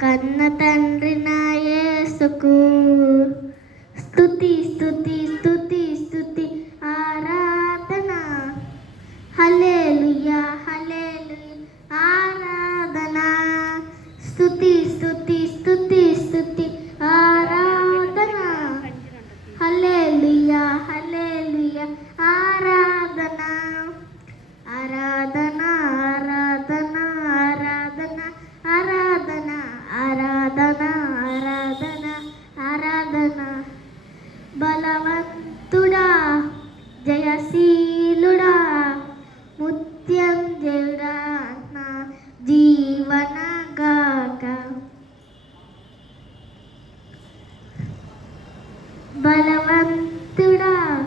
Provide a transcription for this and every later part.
కన్న తండ్రి నా యేసుకు స్తుతి స్తుతి స్తుతి స్తుతి ఆరాధన. హల్లెలూయా హల్లెలూయా ఆరాధన. స్తుతి స్తుతి స్తుతి స్తుతి ఆరాధన. హల్లెలూయా హల్లెలూయా ఆరాధన. ఆరాధన ఆరాధన ఆరాధన ఆరాధన ఆరాధన ఆరాధన ఆరాధన. బలవంతుడా జయశీలుడా ముత్యంజయుడా నా జీవన గాక. బలవంతుడా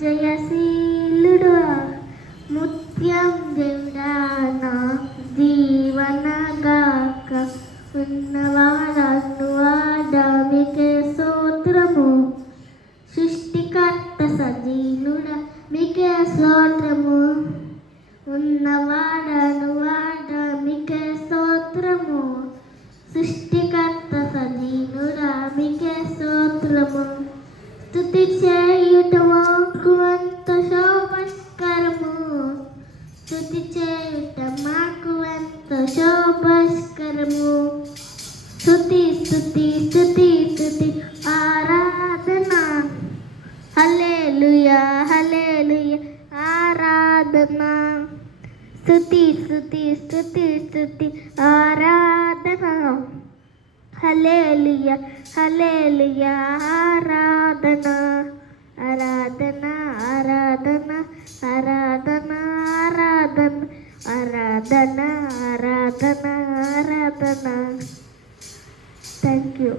జయశీలుడా ముత్యంజయుడా నా జీవన గాక. ఉన్నవాడను వాడమికే స్తోత్రము. సృష్టికర్త సజీవుడా మీకే స్తోత్రము. ఉన్నవాడను వాడమికే స్తోత్రము. సృష్టికర్త సజీవుడా మీకే స్తోత్రము. స్తుతి చేయుట మాకు ఎంత శోభస్కరము. స్తుతి చేయుట మాకు ఎంత శోభస్కరము. స్తుతి స్తుతి స్తుతి స్తుతి ఆరాధన. హల్లెలూయా హల్లెలూయా ఆరాధన. స్తుతి స్తుతి స్తుతి స్తుతి ఆరాధన. హల్లెలూయా హల్లెలూయా ఆరాధన. ఆరాధన ఆరాధన ఆరాధన ఆరాధన ఆరాధన ఆరాధన ఆరాధన. Thank you.